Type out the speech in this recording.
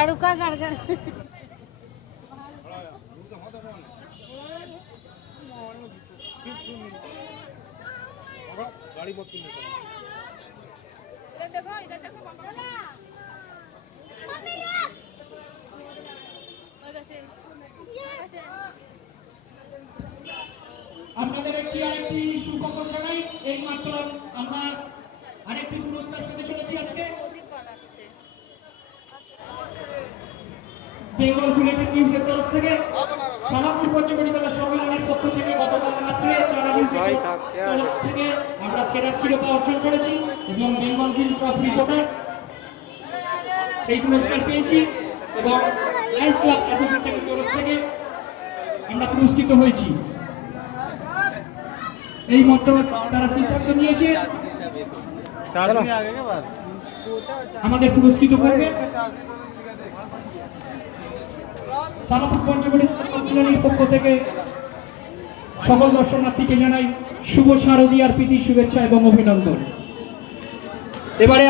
भाड़ूका गड़गड़ गाड़ी बहुत किन्हीं देखो इधर देखो আপনাদের আরেকটি সুখবর জানাই, এইমাত্র আমরা আরেকটি পুরস্কার পেতে চলেছি আজকে। বেঙ্গল বুলেটিন নিউজের তরফ থেকে সালামপুর পঞ্চকড়ি তলা সম্মেলনের পক্ষ থেকে গতকাল রাত্রে তারা নিউজের তরফ থেকে আমরা সেরা শিরোপা অর্জন করেছি এবং বেঙ্গল গিল্ড অফ রিপোর্টার সেই পুরস্কার পেয়েছি এবং লায়ন্স ক্লাব অ্যাসোসিয়েশনের তরফ থেকে আমরা পুরস্কৃত হয়েছি। এই মতো তারা সিদ্ধান্ত নিয়েছে আমাদের পুরস্কৃত করবে। সালামপুর পঞ্চকড়ি সম্মেলনের পক্ষ থেকে সকল দর্শনার্থীকে জানাই শুভ শারদীয়ার প্রীতি শুভেচ্ছা এবং অভিনন্দন। এবারে